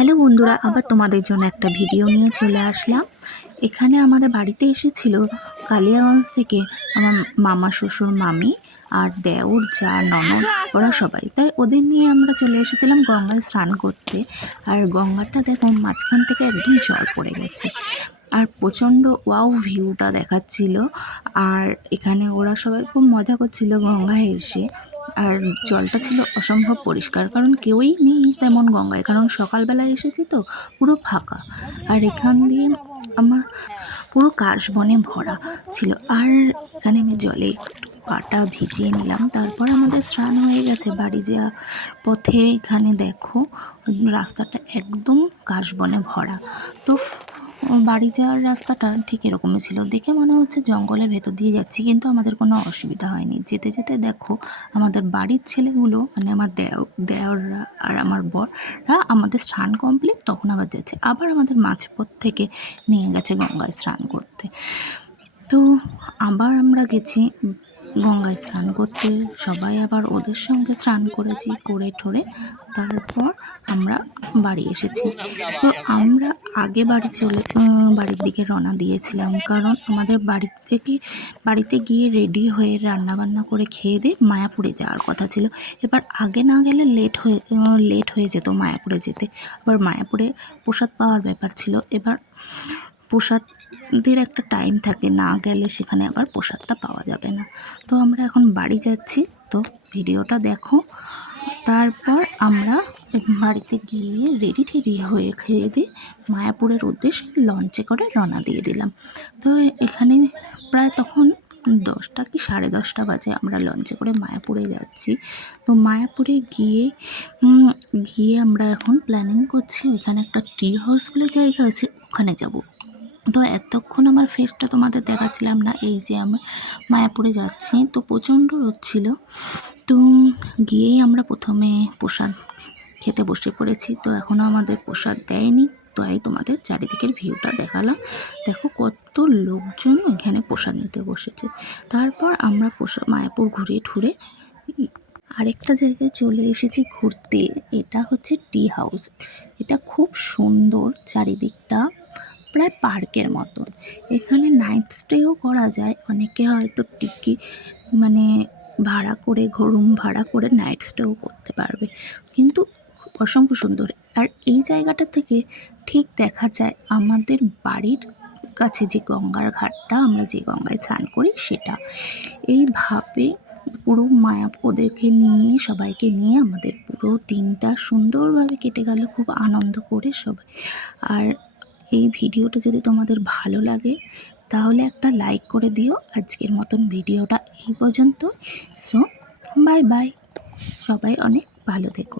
Hello বন্ধুরা, আবার তোমাদের জন্য একটা ভিডিও নিয়ে চলে আসলাম। এখানে আমাদের বাড়িতে এসেছিল কালিয়াগঞ্জ থেকে আমার মামা, শ্বশুর, মামি আর দেওর, যা, ননদ, ওরা সবাই। তাই ওদের নিয়ে আমরা চলে এসেছিলাম গঙ্গায় স্নান করতে। আর গঙ্গাটা দেখো মাঝখান থেকে একদম জল পড়ে গেছে আর প্রচণ্ড ওয়াও ভিউটা দেখাচ্ছিল। আর এখানে ওরা সবাই খুব মজা করছিল গঙ্গায় এসে। আর জলটা ছিল অসম্ভব পরিষ্কার, কারণ কেউই নেই তেমন গঙ্গায়, কারণ সকালবেলায় এসেছি তো পুরো ফাঁকা। আর এখান দিয়ে আমার পুরো কাশবনে ভরা ছিল। আর এখানে আমি জলে একটু পাটা ভিজিয়ে নিলাম। তারপর আমাদের স্নান হয়ে গেছে। বাড়ি যাওয়ার পথে এখানে দেখো রাস্তাটা একদম কাশবনে ভরা। তো বাড়ি যাওয়ার রাস্তাটা ঠিক এরকমই ছিল। দেখে মনে হচ্ছে জঙ্গলের ভেতর দিয়ে যাচ্ছি, কিন্তু আমাদের কোনো অসুবিধা হয়নি। যেতে যেতে দেখো আমাদের বাড়ির ছেলেগুলো, মানে আমার দেওররা আর আমার বররা আমাদের স্নান কমপ্লিট, তখন আবার যাচ্ছে। আবার আমাদের মাঝপথ থেকে নিয়ে গেছে গঙ্গায় স্নান করতে। তো আবার আমরা গেছি গঙ্গায় স্নান করতে। সবাই আবার ওদের সঙ্গে স্নান করেছি, করে ঠোরে তারপর আমরা বাড়ি এসেছি। তো আমরা আগে বাড়ির দিকে রওনা দিয়েছিলাম, কারণ আমাদের বাড়িতে গিয়ে রেডি হয়ে রান্নাবান্না করে খেয়ে দিয়ে মায়াপুরে যাওয়ার কথা ছিল। এবার আগে না গেলে লেট হয়ে যেত মায়াপুরে যেতে। আবার মায়াপুরে প্রসাদ পাওয়ার ব্যাপার ছিল। এবার প্রসাদের একটা টাইম থাকে, না গেলে সেখানে আবার প্রসাদটা পাওয়া যাবে না। তো আমরা এখন বাড়ি যাচ্ছি, তো ভিডিওটা দেখো। তারপর আমরা বাড়িতে গিয়ে রেডি হয়ে খেয়ে দিয়ে মায়াপুরের উদ্দেশ্যে লঞ্চে করে রওনা দিয়ে দিলাম। তো এখানে প্রায় তখন 10টা কি 10:30 বাজে। আমরা লঞ্চে করে মায়াপুরে যাচ্ছি। তো মায়াপুরে গিয়ে আমরা এখন প্ল্যানিং করছি, ওইখানে একটা ট্রি হাউস বলে জায়গা আছে, ওখানে যাব। তো এতক্ষণ আমার ফেসটা তোমাদের দেখাচ্ছিলাম না। এই যে আমি মায়াপুরে যাচ্ছি, তো প্রচণ্ড রোদ ছিল। তো গিয়েই আমরা প্রথমে প্রসাদ খেতে বসে পড়েছি। তো এখনও আমাদের প্রসাদ দেয়নি, তাই তোমাদের চারিদিকের ভিউটা দেখালাম। দেখো কত লোকজন এখানে প্রসাদ নিতে বসেছে। তারপর আমরা মায়াপুর ঘুরে ঠুরে আরেকটা জায়গায় চলে এসেছি ঘুরতে। এটা হচ্ছে টি হাউস। এটা খুব সুন্দর, চারিদিকটা প্রায় পার্কের মতন। এখানে নাইট স্টেও করা যায়। অনেকে হয়তো রুম ভাড়া করে নাইট স্টেও করতে পারবে, কিন্তু অসম্ভব সুন্দর। আর এই জায়গাটা থেকে ঠিক দেখা যায় আমাদের বাড়ির কাছে যে গঙ্গার ঘাটটা, আমরা যে গঙ্গায় স্নান করি সেটা। এইভাবে পুরো ওদেরকে নিয়ে, সবাইকে নিয়ে আমাদের পুরো দিনটা সুন্দরভাবে কেটে গেল, খুব আনন্দ করে সবাই। আর এই ভিডিওটা যদি তোমাদের ভালো লাগে তাহলে একটা লাইক করে দিও। আজকের মতন ভিডিওটা এই পর্যন্ত। সো বাই বাই, সবাই অনেক ভালো থেকো।